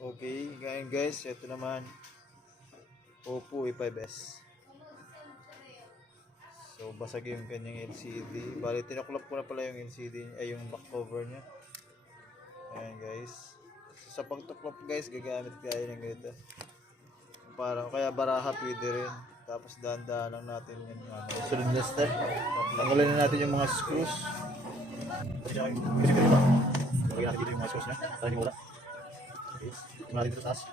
Okay, ngayon guys, ito naman Oppo A5s. So basag yung kanyang LCD. Bali tinuklap ko na pala yung LCD ay yung back cover niya. Ayan guys. So, sa pagtuklap guys, gagamit tayo ng ganito. Para kaya baraha pwede rin. Tapos dahan-dahan lang natin yung sunod na step. Tanggalin na natin yung mga screws. Kasi dito ba? Lagyan natin dito yung mga screws niya. Para hindi wala. Okay. Tingnan natin dito sa taas.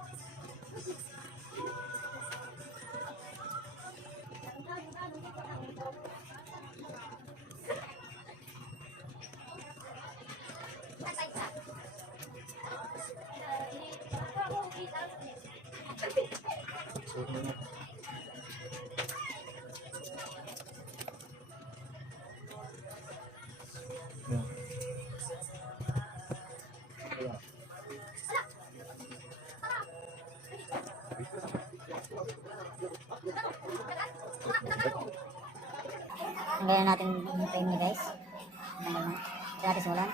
So, Tanggalin natin yung frame niya guys. Ito natin simulan.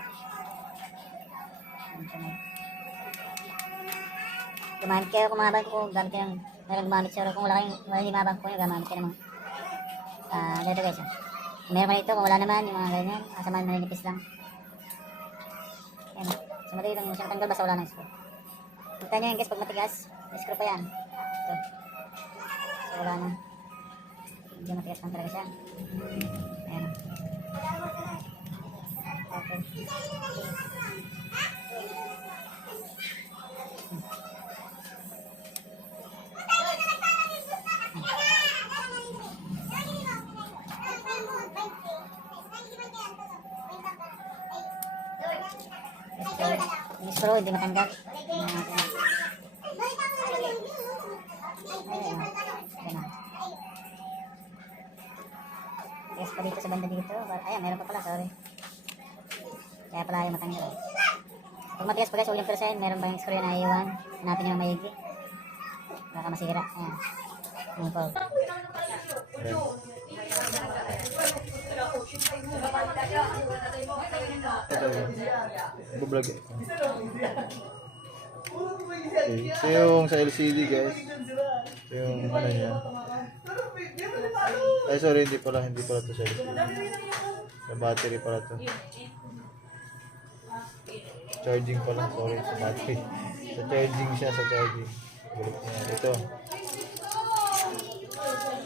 Gumamit kayo kung mga bag ko, gamit kayo ng meron gumamit siya. Kung wala hindi mga bag ko nyo, gamamit kayo ng mga dito guys. Kung meron ka nito, kung wala naman, yung mga ganyan, kasamaan maninipis lang. Ayan. So madali lang siya matanggal basta wala ng screw. Punta nyo yan guys, pag matigas, may screw pa yan. Ito. So wala na. Hindi matigas lang talaga siya. Ayan. Okay. Yung screw hindi matanggal. Yes pa dito sa banda dito. Ayan, meron pa pala, sorry. Kaya pala yung matanggal. Pag matigas pa guys, huwag yung percent. Meron ba yung screw na iwan? Hanapin nyo ng maigi. Baka masira. Ayan. Yung pole. vlog. Okay. So yung sa LCD guys, so yung ano niya. Ay sorry, hindi pala to sa LCD. Sa battery pala to. Charging pala, sorry, sa battery. Sa charging siya, sa charging. Balik niya. Ito.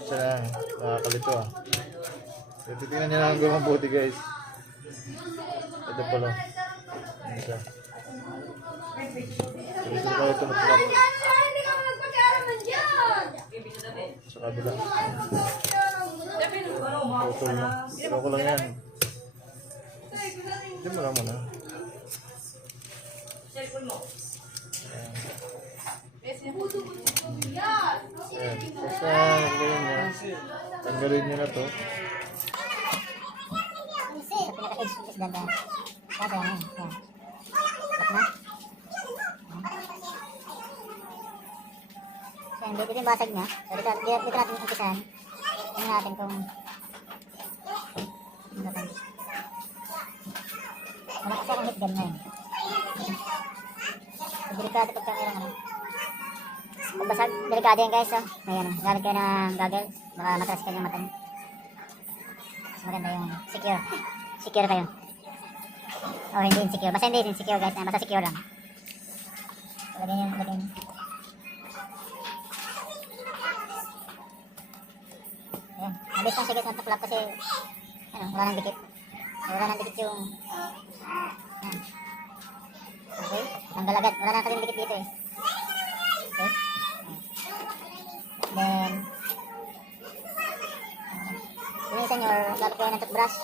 Isa lang, nakakalito ah. So, titingnan niya lang hanggang mabuti guys. Ito pala. Ano siya? So, dito pala ito matulap. Sa kabila. Putol na. Ako lang yan. Hindi mo lang muna. Ayan. Basta tanggalin nyo na to. Sa pinaka-edge is ganda. Kasi ano yun. Ayan. Lock na. Ayan, dito yung basag niya. So dito natin umpisahan. Tingnan natin kung ano natin. Wala kasi akong hit gun na yun. Delikado pagka mayroong ano. Pag basag, delikado yan guys. Ayan, gamit kayo ng goggles. Baka matras kayo ng mata niyo. Mas maganda yung secure. Secure kayo. O hindi insecure. Basta hindi insecure guys. Basta secure lang. So, lagyan nyo. Ayan. Mabilis lang siya guys magtuklap kasi ano, wala nang dikit. Wala nang dikit yung ayan. Okay. Tanggal agad. Wala nang kasing dikit dito eh. Okay. Then linisan nyo or gamit kayo ng toothbrush.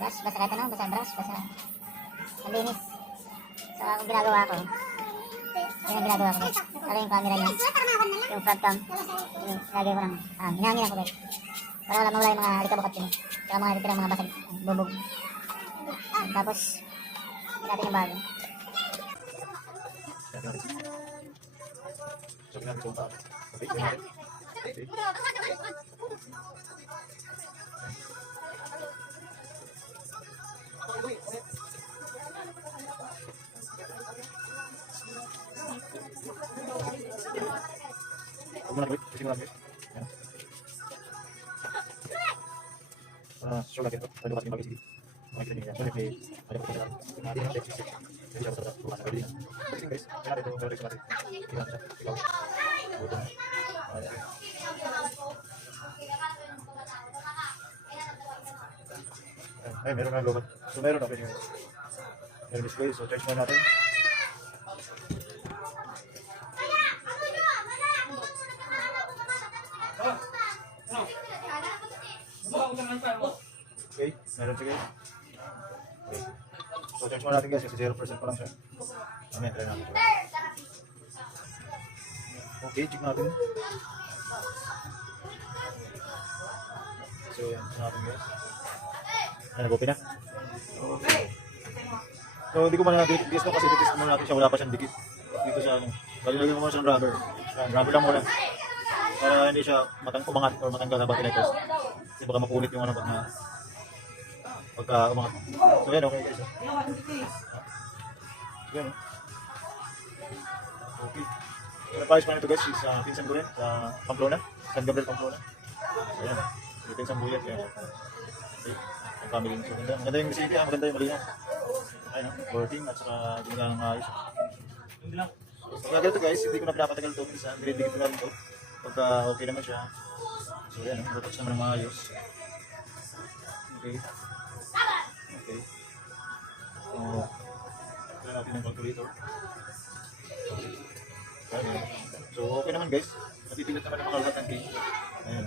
Basta kahit ano, basta brush, basta malinis. So ang ginagawa ko, yun ang ginagawa ko guys. Para yung camera nyo, yung front cam, yung lagay ko ng hinahangin ako guys. Para wala mawala yung mga likabukat yun. Saka mga litirang mga basag, bubog. Tapos, natin yung bago. Huwag mo na gawin. Kasi mo lang guys. Ayan. Sure natin ito. Ano ba yung LCD? Makikita nyo yan. So, may ano po siya. Hindi naman siya exist. Hindi siya basta bukas na pwede din. Kasi guys, kaya natin ito. Pero natin. Ikaw siya. Ikaw. Buto na. Ayan. Ay, meron na lobat. So, meron na pwede yun. Meron display. So, charge mo natin. Okay, meron sige. Okay. So, charge mo natin guys kasi 0% pa lang siya. Ayan, try natin siya. Okay, check natin. So, yan. Check natin guys. Ayan, nag-open na. Okay. So, hindi ko man na-test no kasi test muna natin siya. Wala pa siyang dikit. Dito sa ano. Kalilagyan ko muna siyang rubber. Ayan, rubber lang muna. Para hindi siya umangat or matanggal habang tinetest. Kasi baka mapulit yung ano pagka umangat. So, yan, okay guys. So, yan. Okay. So, napayos pa nito guys is pinsan ko rin sa Pamplona. San Gabriel, Pamplona. So, yan. Dito yung sambuyat. Yan. Okay. Yung family. So, maganda yung city. Maganda yung malinaw. Ayun, working at saka ginawa ng ayos. So, kaya ganito guys, hindi ko na pinapatagal ito. Minsan, dinidikit ko na rin ito. Pagka okay naman siya. So, yan. Rotox naman ng maayos. Okay. Okay. Kaya natin yung calculator. Ayan. So, okay naman guys. Matitilat naman ang mga lahat ng key. Ayan.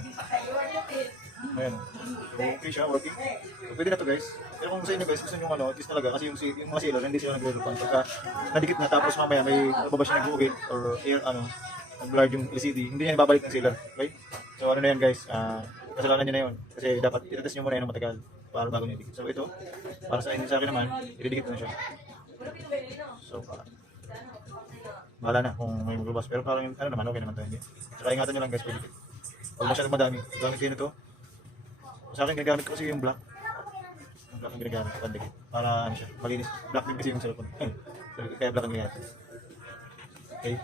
Ayan. So, okay siya, working. So, pwede na to guys. Pero kung sa inyo guys, gusto nyo ano, at least talaga. Kasi yung mga sealer, hindi sila nagre-refund. Pagka nadikit na tapos mamaya may mababa siya nag-uugit or air, nag-blurred yung LCD, hindi niya babalik ng sealer. Okay? So, ano na yan guys. Kasalanan nyo na yun. Kasi dapat itatest nyo muna yun ng matagal para bago nyo idikit. So, ito, para sa akin naman, ididikit na siya. So, bahala na kung may maglabas. Pero parang ano naman, okay naman tayo. Saka ingatan nyo lang guys, pwede. Huwag masyadong madami. Gamit kayo nito. Sa akin, ginagamit ko kasi yung black. Yung black ang ginagamit ko, pandikit. Para ano siya, malinis. Black din kasi yung cellphone. Kaya black ang ginagamit. Okay.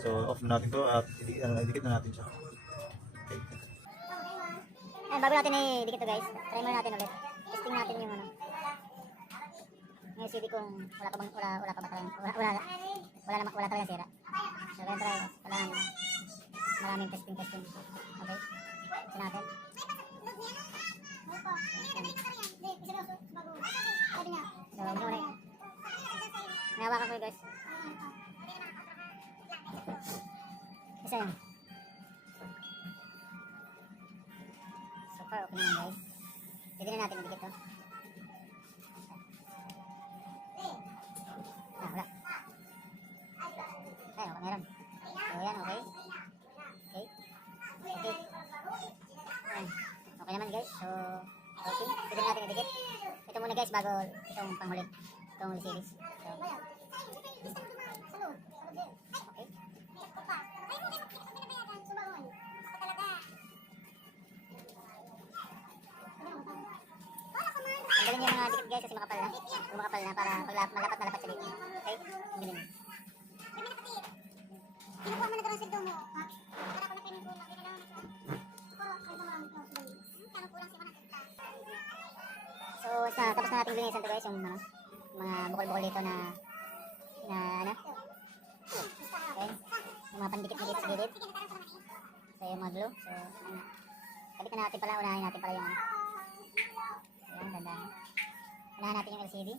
So, off na natin to at idikit na natin siya. Okay. Ayan, bago natin i-dikit to guys, try muna natin ulit. Testing natin yung ano. Yung LCD kung wala pa ba talagang, wala talagang sira. So, ganun try guys. Kailangan maraming testing. Okay. Kasi natin. So, muna. Nahawakan ko yun guys. Isa yun. So far, okay naman guys. Pwede na natin idikit to. Wala. Ayun, okay, meron. So, yan, okay. Okay. Ayan. Okay naman guys. So, okay. Pwede na natin idikit. Ito muna guys, bago itong panghuli. Itong series. So, okay. Tanggalin niyo yung mga dikit guys kasi makapal na. Yung makapal na para pag malapat na lapat siya dito. Okay? Tanggalin niyo. Kinukuha mo na karang sigdo mo. Para ko na pinipuna. So, tapos na natin linisan ito guys. Yung mga bukol-bukol dito na ano? Okay? Yung mga pandikit na dito sa gilid. So, yung mga glue. So, kabit na natin pala. Unahin natin pala yung ano. Ayan, ganda. Unahan natin yung LCD.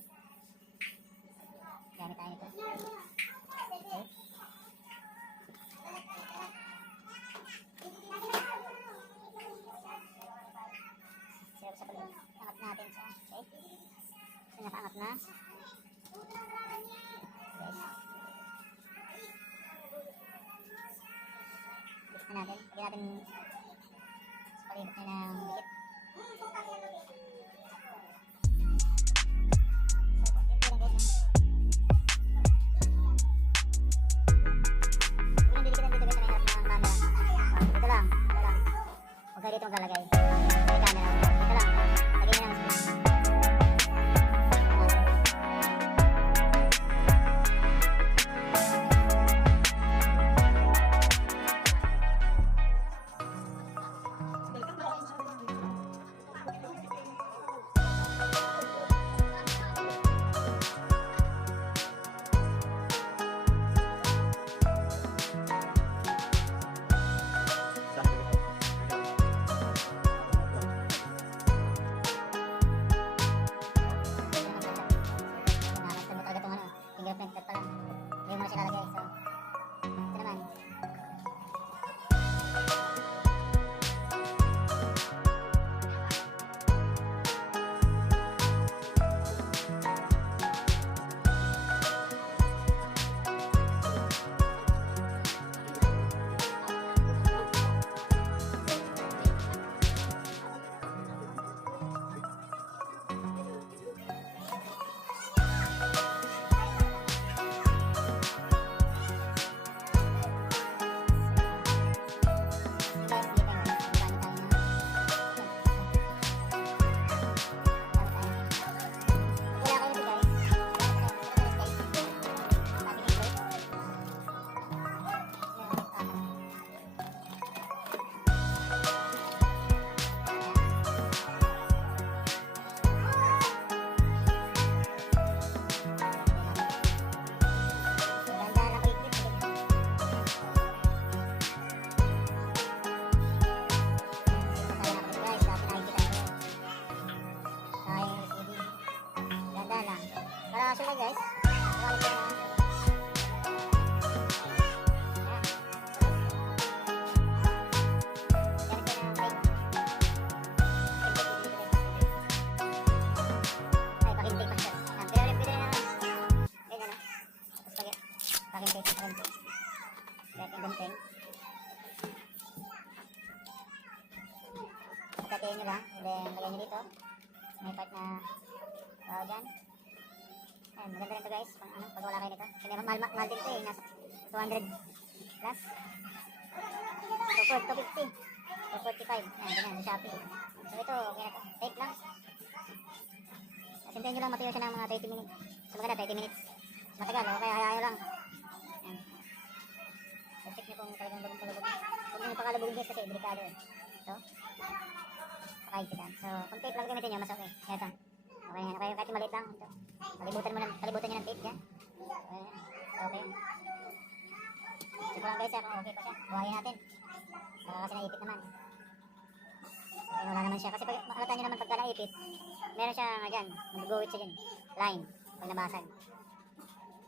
Gamit tayo nito. Okay. So, sa pag-angat natin siya. Okay. So, nakaangat na. Guys. Gusto natin. Lagyan natin sa palibot niya ng dikit. Dito maglalagay. May camera. Dito lang. Lagay niya ng space. na siya lalagay. So, ito naman. Para guys. Patayin nyo lang, then lagay nyo dito. May part na dyan. Ayan, maganda rin ito guys, pag wala kayo nito. Kasi mahal din ito eh, nasa 200 plus. So, 250, 245, ayan, ganyan, sa Shopee. So, ito, okay na ito, take lang. Asintayin nyo lang matuyo siya ng mga 30 minutes. So, maganda, 30 minutes. Matagal, o kaya hayayo lang. Ayan. So, check nyo kung talagang lubog-lubog. Huwag nyo pakalubogin guys kasi delikado eh. Ito. Kahit kita. So, kung tape lang gamitin nyo, mas okay. Ito. Okay yan. Okay, kahit maliit lang. Ito. Palibutan nyo ng tape dyan. Okay. So, okay. Check lang guys kung okay pa siya. Buhayin natin. Kasi naipit naman. Okay, wala naman siya. Kasi pag makalata nyo naman pagka naipit, meron siya nga dyan. Mag-go-it siya dyan. Line. Pag nabasag.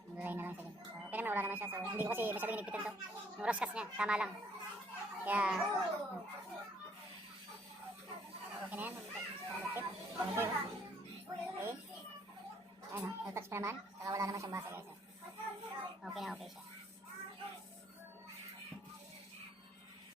Mag-line na lang siya dyan. So, okay naman, wala naman siya. So, hindi ko kasi masyadong inipitan to. Yung roscas niya, tama lang. Kaya, okay na yan. Okay. Okay. Ayan o, touch pa naman.